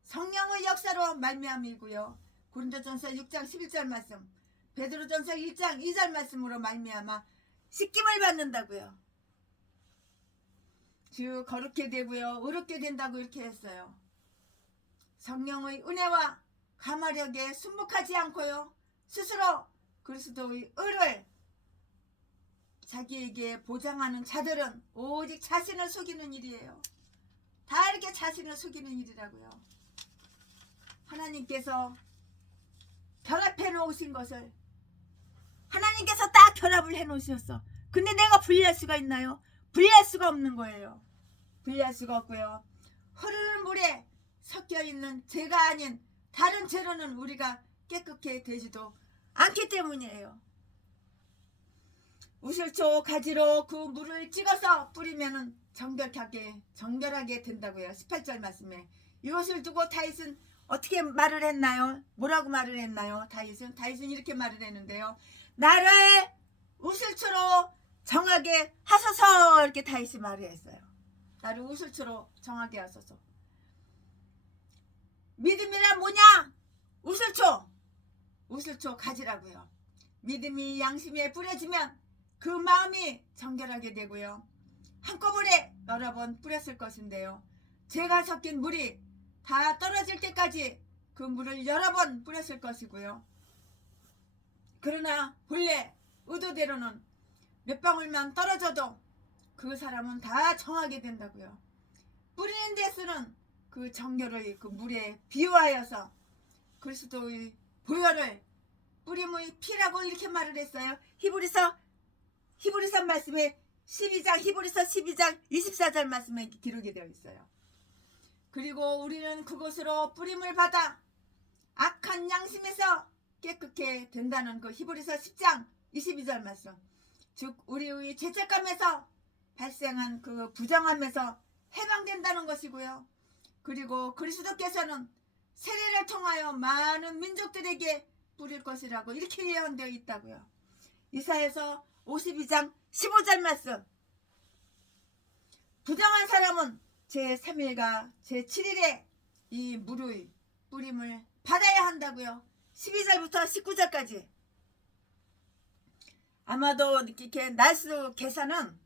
성령의 역사로 말미암이고요. 고린도전서 6장 11절 말씀, 베드로전서 1장 2절 말씀으로 말미암아 씻김을 받는다고요. 즉 거룩게 되고요, 의롭게 된다고 이렇게 했어요. 성령의 은혜와 가마력에 순복하지 않고요. 스스로 그리스도의 의를 자기에게 보장하는 자들은 오직 자신을 속이는 일이에요. 다 이렇게 자신을 속이는 일이라고요. 하나님께서 결합해 놓으신 것을 하나님께서 딱 결합을 해 놓으셨어. 근데 내가 분리할 수가 있나요? 분리할 수가 없는 거예요. 분리할 수가 없고요. 흐르는 물에 섞여 있는 죄가 아닌 다른 죄로는 우리가 깨끗게 되지도 않기 때문이에요. 우슬초 가지로 그 물을 찍어서 뿌리면은 정결하게 된다고요. 18절 말씀에. 이것을 두고 다윗은 어떻게 말을 했나요? 뭐라고 말을 했나요? 다윗은 이렇게 말을 했는데요. 나를 우슬초로 정하게 하소서, 이렇게 다윗이 말을 했어요. 나를 우슬초로 정하게 하소서. 믿음이란 뭐냐? 우슬초 가지라고요. 믿음이 양심에 뿌려지면 그 마음이 정결하게 되고요. 한꺼번에 여러 번 뿌렸을 것인데요. 죄가 섞인 물이 다 떨어질 때까지 그 물을 여러 번 뿌렸을 것이고요. 그러나 본래 의도대로는 몇 방울만 떨어져도 그 사람은 다 정하게 된다고요. 뿌리는 데서는 그 정결의 그 물에 비유하여서 그리스도의 보혈을 뿌림의 피라고 이렇게 말을 했어요. 히브리서 말씀에 히브리서 12장 24절 말씀에 기록이 되어 있어요. 그리고 우리는 그것으로 뿌림을 받아 악한 양심에서 깨끗게 된다는 그 히브리서 10장 22절 말씀. 즉 우리의 죄책감에서 발생한 그 부정함에서 해방된다는 것이고요. 그리고 그리스도께서는 세례를 통하여 많은 민족들에게 뿌릴 것이라고 이렇게 예언되어 있다고요. 이사야서 52장 15절 말씀. 부정한 사람은 제3일과 제7일에 이 물의 뿌림을 받아야 한다고요. 12절부터 19절까지. 아마도 이렇게 날수 계산은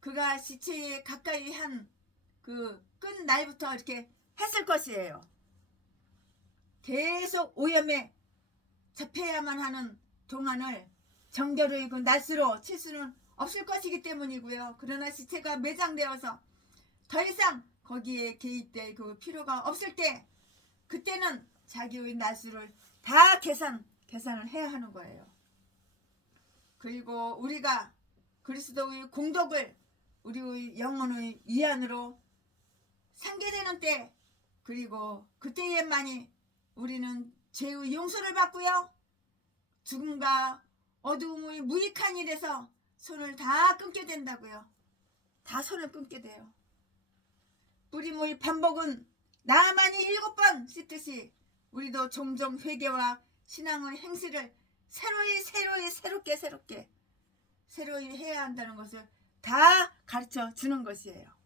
그가 시체에 가까이 한 그 끈 날부터 이렇게 했을 것이에요. 계속 오염에 접해야만 하는 동안을 정결의 그 날수로 칠 수는 없을 것이기 때문이고요. 그러나 시체가 매장되어서 더 이상 거기에 개입될 그 필요가 없을 때 그때는 자기의 날수를 다 계산을 해야 하는 거예요. 그리고 우리가 그리스도의 공덕을 우리의 영혼의 위안으로 상계되는 때, 그리고 그때에만이 우리는 죄의 용서를 받고요. 죽음과 어두움의 무익한 일에서 손을 다 끊게 된다고요. 다 손을 끊게 돼요. 뿌림의 반복은 나만이 7번 씻듯이 우리도 종종 회개와 신앙의 행실을 새로이 해야 한다는 것을 다 가르쳐 주는 것이에요.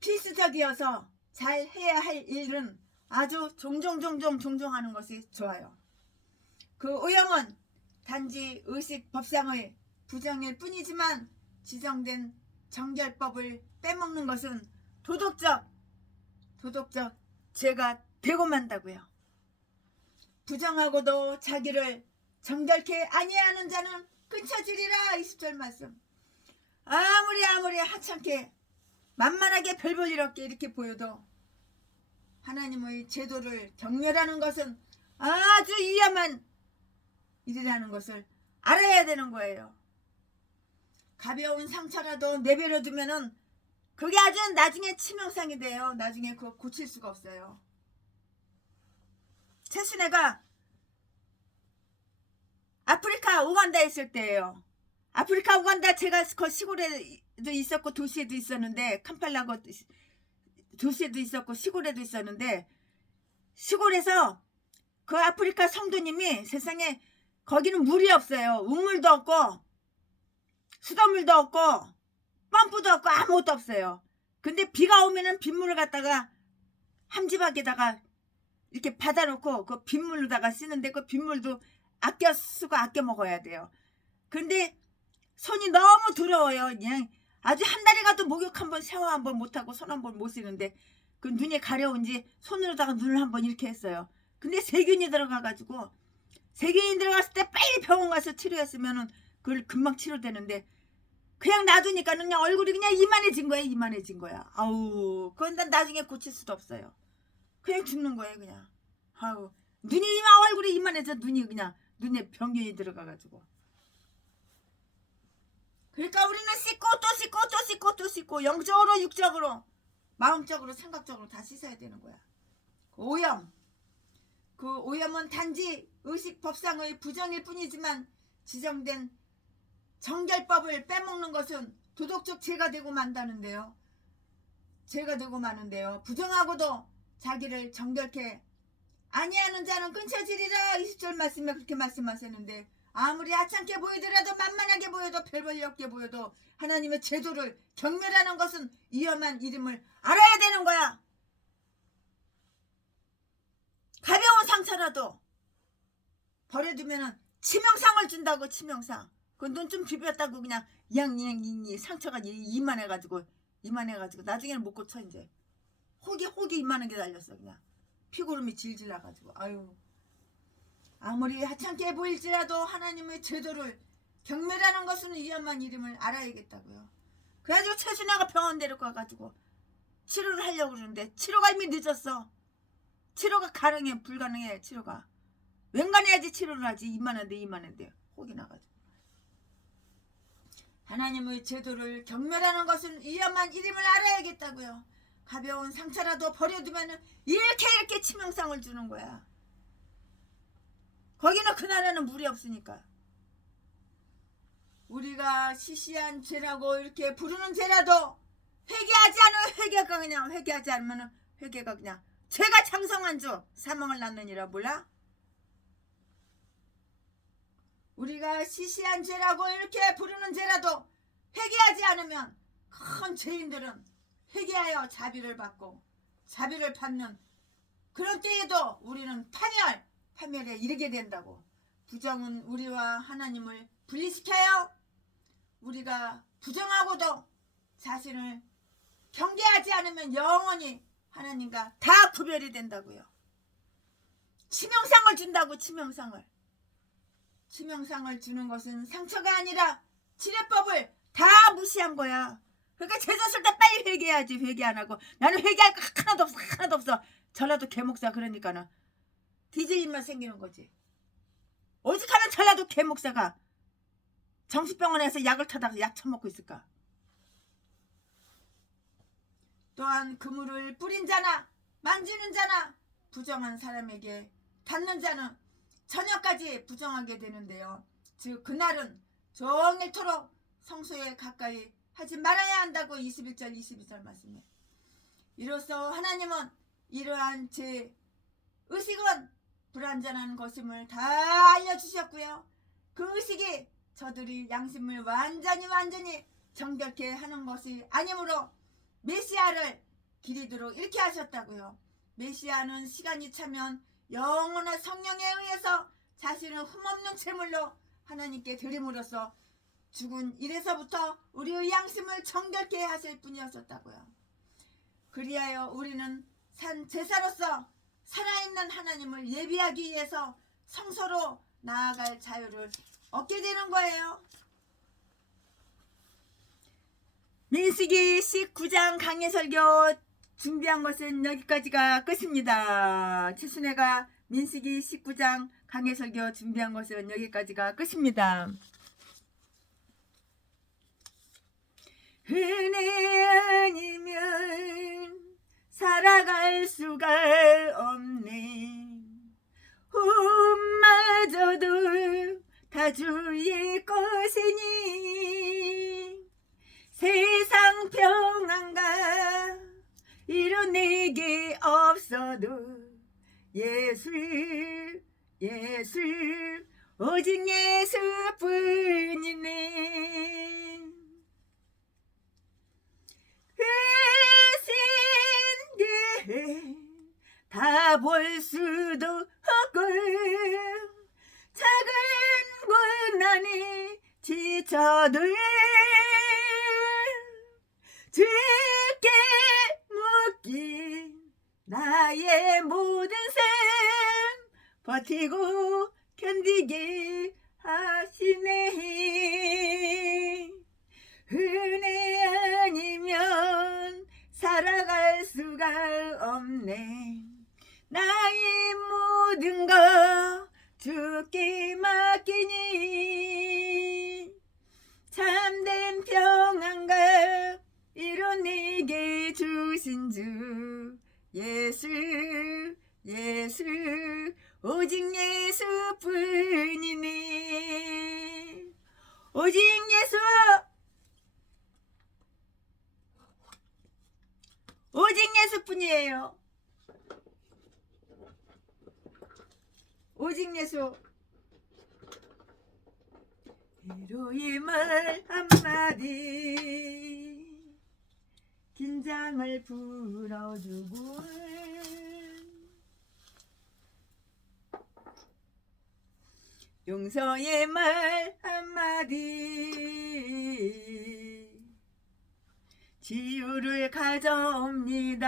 필수적이어서 잘 해야 할 일은 아주 종종 하는 것이 좋아요. 그 오염은 단지 의식 법상의 부정일 뿐이지만 지정된 정결법을 빼먹는 것은 도덕적 죄가 되고 만다고요. 부정하고도 자기를 정결케 아니하는 자는 끊쳐지리라. 20절 말씀. 아무리 하찮게 만만하게 별 볼 일 없게 이렇게 보여도 하나님의 제도를 경멸하는 것은 아주 위험한 일이라는 것을 알아야 되는 거예요. 가벼운 상처라도 내버려 두면은 그게 아주 나중에 치명상이 돼요. 나중에 그거 고칠 수가 없어요. 최순애가 아프리카 우간다에 있을 때예요. 아프리카 우간다 제가 그 시골에도 있었고 도시에도 있었는데, 캄팔라고 도시에도 있었고 시골에도 있었는데, 시골에서 그 아프리카 성도님이 세상에 거기는 물이 없어요. 우물도 없고 수돗물도 없고 펌프도 없고 아무것도 없어요. 근데 비가 오면은 빗물을 갖다가 함지박에다가 이렇게 받아놓고 그 빗물로다가 쓰는데 그 빗물도 아껴 쓰고 아껴 먹어야 돼요. 근데 손이 너무 더러워요. 그냥 아주 한 달에 가도 목욕 한번 샤워 한번 못하고 손 한번 못 쓰는데, 그 눈이 가려운지 손으로다가 눈을 한번 이렇게 했어요. 근데 세균이 들어가가지고 세균이 들어갔을 때 빨리 병원 가서 치료했으면은 그걸 금방 치료되는데 그냥 놔두니까는 그냥 얼굴이 그냥 이만해진 거야. 이만해진 거야. 아우 그건 나중에 고칠 수도 없어요. 그냥 죽는 거예요 그냥. 아우 눈이 얼굴이 이만해서 눈이 그냥 눈에 병균이 들어가가지고. 그러니까 우리는 씻고 또 씻고 또 씻고 또 씻고 영적으로 육적으로 마음적으로 생각적으로 다 씻어야 되는 거야. 오염. 그 오염은 단지 의식법상의 부정일 뿐이지만 지정된 정결법을 빼먹는 것은 도덕적 죄가 되고 만다는데요. 죄가 되고 마는데요. 부정하고도 자기를 정결케 아니하는 자는 끊쳐지리라 20절 말씀에 그렇게 말씀하셨는데 아무리 하찮게 보이더라도 만만하게 보여도 별볼일 없게 보여도 하나님의 제도를 경멸하는 것은 위험한 이름을 알아야 되는 거야. 가벼운 상처라도 버려두면은 치명상을 준다고. 치명상. 그 눈 좀 비볐다고 그냥 이양이양이 상처가 이만해가지고 나중에는 못 고쳐. 이제 혹이 이만한 게 달렸어. 그냥 피고름이 질질 나가지고. 아유 아무리 하찮게 보일지라도 하나님의 제도를 경멸하는 것은 위험한 이름을 알아야겠다고요. 그래가지고 최순아가 병원 데리고 가가지고 치료를 하려고 그러는데 치료가 이미 늦었어. 치료가 불가능해. 치료가 웬간해야지 치료를 하지. 이만한데 혹이 나가지고. 하나님의 제도를 경멸하는 것은 위험한 이름을 알아야겠다고요. 가벼운 상처라도 버려두면 이렇게 치명상을 주는 거야. 거기는 그 나라는 물이 없으니까. 우리가 시시한 죄라고 이렇게 부르는 죄라도 회개하지 않으면 회개하지 않으면 회개가 그냥 죄가 장성한 주 사망을 낳느니라. 몰라? 우리가 시시한 죄라고 이렇게 부르는 죄라도 회개하지 않으면 큰 죄인들은 회개하여 자비를 받고 자비를 받는 그런 때에도 우리는 파멸에 이르게 된다고. 부정은 우리와 하나님을 분리시켜요. 우리가 부정하고도 자신을 경계하지 않으면 영원히 하나님과 다 구별이 된다고요. 치명상을 준다고. 치명상을 주는 것은 상처가 아니라 치료법을 다 무시한 거야. 그러니까 죄졌을 때 빨리 회개해야지. 회개 안 하고 나는 회개할 거 하나도 없어. 전라도 개목사. 그러니까는 뒤질 일만 생기는 거지. 오직하면 전라도 개목사가 정신병원에서 약을 타다가 약 처먹고 있을까. 또한 그물을 뿌린 자나 만지는 자나 부정한 사람에게 닿는 자는 저녁까지 부정하게 되는데요. 즉 그날은 종일토록 성소에 가까이 하지 말아야 한다고 21절 22절 말씀에. 이로써 하나님은 이러한 제 의식은 불완전한 것임을 다 알려주셨고요. 그 의식이 저들이 양심을 완전히 정결케 하는 것이 아니므로 메시아를 기리도록 이렇게 하셨다고요. 메시아는 시간이 차면 영원한 성령에 의해서 자신을 흠없는 제물로 하나님께 드림으로써 죽은 일에서부터 우리의 양심을 정결케 하실 분이었었다고요. 그리하여 우리는 산 제사로서 살아있는 하나님을 예비하기 위해서 성소로 나아갈 자유를 얻게 되는 거예요. 민수기 19장 강해 설교 준비한 것은 여기까지가 끝입니다. 최순애가 민수기 19장 강해 설교 준비한 것은 여기까지가 끝입니다. 은혜 아니면 살아갈 수가 없네. 홈마저도 다 주의 것이니 세상 평안가 이런 내게 없어도 예수 오직 예수뿐이네. 다 볼 수도 없고 작은 고난이 지쳐도 주께 묻기 나의 모든 삶 버티고 견디게 하시네. 은혜 아니면 살아갈 수가 없네. 나의 모든 것 주께 맡기니 참된 평안과 이루 내게 주신 주 예수 예수 오직 예수뿐이네. 오직 예수 오직 예수뿐이에요. 오직 예수. 위로의 말 한마디 긴장을 풀어주고 용서의 말 한마디 치유를 가져옵니다.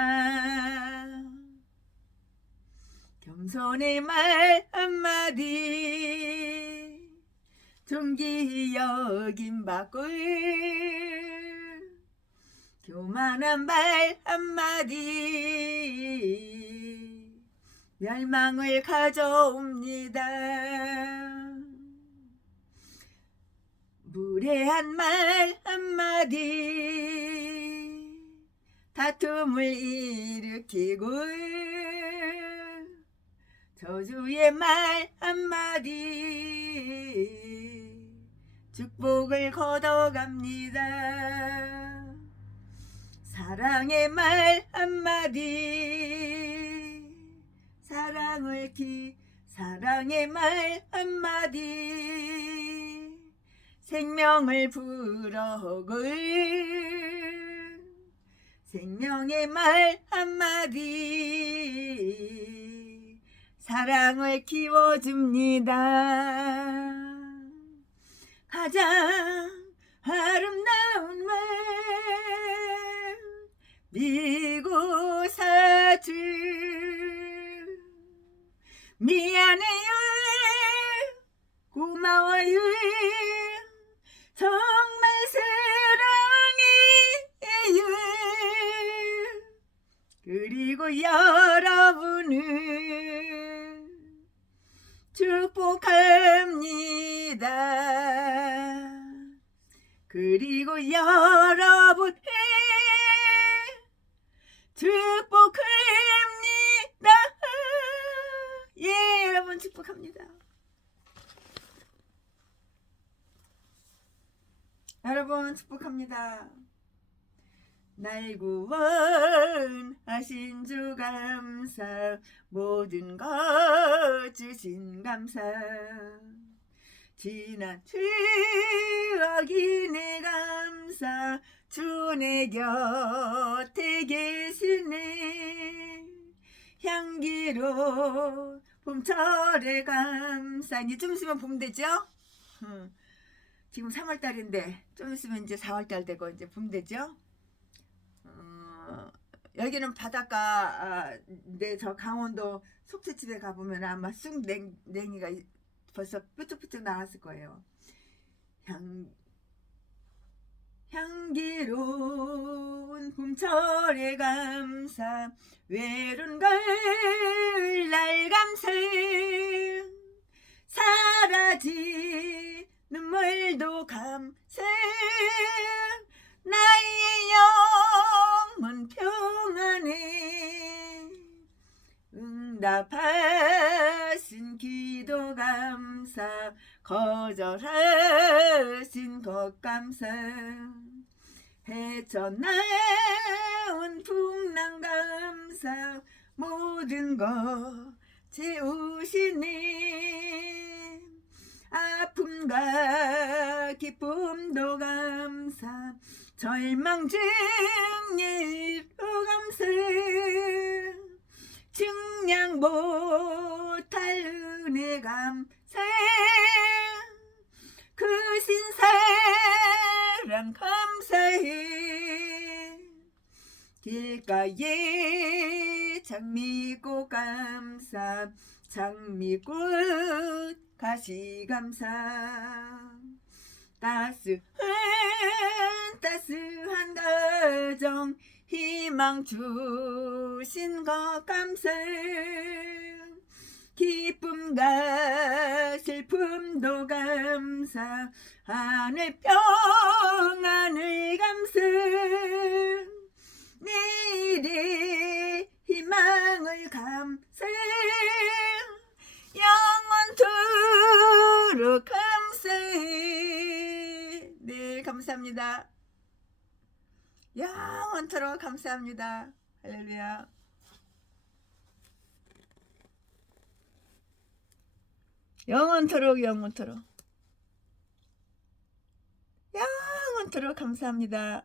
겸손의 말 한마디 존귀 여김 받고 교만한 말 한마디 멸망을 가져옵니다. 무례한 말 한마디 다툼을 일으키고 저주의 말 한마디 축복을 걷어갑니다. 사랑의 말 한마디 사랑의 말 한마디 생명을 불어오고 생명의 말 한마디 사랑을 키워줍니다. 가장 아름다운 말 미고 사주 미안해요 고마워요 정말 사랑해요. 그리고 여러분을 축복합니다. 그리고 여러분을 축복합니다. 예, 여러분 축복합니다. 여러분 축복합니다. 날 구원하신 주 감사 모든 것 주신 감사 지난 추억이 내 감사 주 내 곁에 계시네. 향기로 봄철에 감사. 이제 좀 있으면 봄 되죠? 지금 3월달인데 좀 있으면 이제 4월달 되고 이제 봄 되죠? 여기는 바닷가. 저 강원도 속초집에 가보면 아마 쑥냉이가 벌써 뾰족뾰족 나왔을 거예요. 향기로운 봄철의 감사 외로운 걸 날 감사 사라진 눈물도 감사 나의 영혼 평안해 응답하신 기도 감사 거절하신 것 감사 헤쳐나온 풍랑 감사 모든 것 채우시네. 아픔과 기쁨도 감사 절망 중일도 감사 증량 못할 은혜 감사 크신 사랑 감사해. 길가에 장미꽃 감사 장미꽃 가시감사 따스한 가정 희망 주신 것 감사 기쁨과 슬픔도 감사 하늘 평안을 감사 내일의 희망을 감사 영원토록 감사해. 네, 감사합니다. 영원토록 감사합니다. 할렐루야. 영원토록 영원토록 감사합니다.